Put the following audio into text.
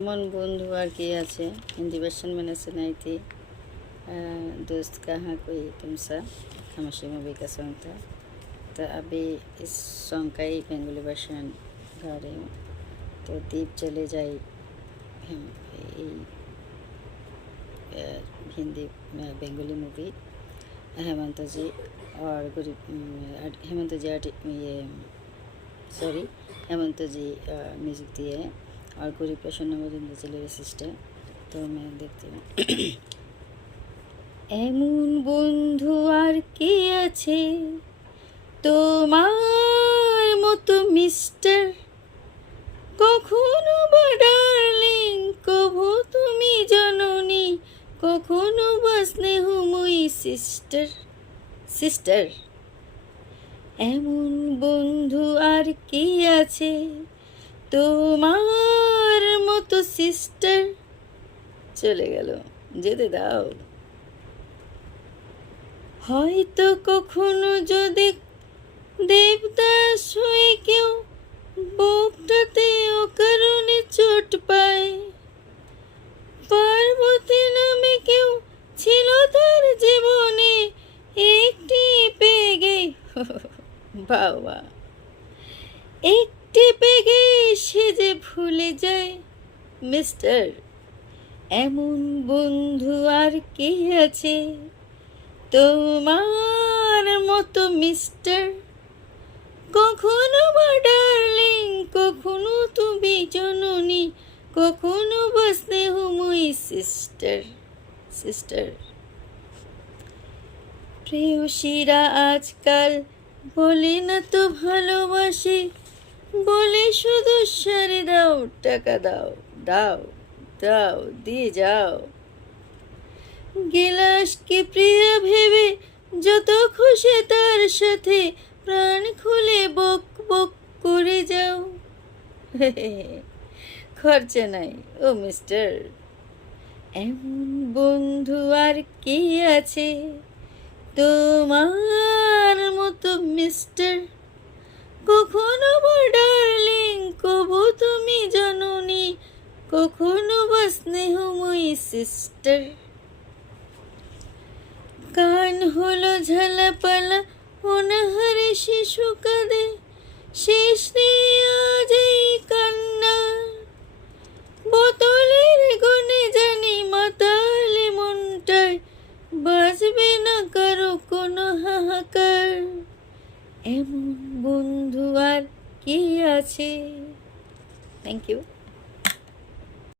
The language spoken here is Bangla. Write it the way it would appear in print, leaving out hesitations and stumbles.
मन बंधु और की आछे हिंदी वर्षन मैंने सुनाई थी। दोस्त कहाँ कोई तुमसा खामोशी मूवी का सॉन्ग था। तो अभी इस सॉन्ग का ही बेंगली वर्षन गा रही हूँ। तो दीप चले जाए हिंदी बेंगली मूवी हेमंत जी और हेमंत जी हेमंत जी म्यूजिक दिए हैं और गौरी प्रसन्न मजुमदार जी लिरिसिस्ट है। तो मैं देखती हूँ। এমন বন্ধু আর কে আছে তোমার মতো মিস্টার, কখনো বা ডার্লিং কভু তুমি জননী, কখনো বা স্নেহময়ী সিস্টার সিস্টার। এমন বন্ধু আর কে আছে তোমার মতো সিস্টার। চলে গেল, যেতে দাও। হয়তো কখনো যদি দেবদাস হয়ে কেউ বুকটাতে অকারণে চোট পায়, পার্বতী নামে কেউ ছিল তার জীবনে, একটি পেগে বাবা একটি পেগে সে যে ভুলে যায় মিস্টার। এমন বন্ধু আর কে আছে তোমার মতো মিস্টার, কখনো বা ডার্লিং কখনো তুমি জননী, কখনো বা স্নেহময়ী সিস্টার সিস্টার। প্রেয়সীরা আজকাল বলে না তো ভালোবাসে, বলে শুধু সারে দাও, টাকা দাও দাও দাও দিয়ে যাও। গেলাসকে প্রিয়া ভেবে যত খুশি তার সাথে প্রাণ খুলে বক বক করে যাও। খরচা নাই ও মিস্টার। এমন বন্ধু আর কে আছে তোমার মতো মিস্টার, কখনো বা ডার্লিং কভু তুমি জননী, কখনো বা স্নেহময়ী সিস্টার। কান হলো ঝালাপালা অনাহারে শিশু কাঁদে, শেষ নেই আজ এই কান্না। বোতলের গুণে জানি মাতালে মনটায় বাজবে না কারো কোনো হাহাকার। এমন বন্ধু আর কে আছে। Thank you.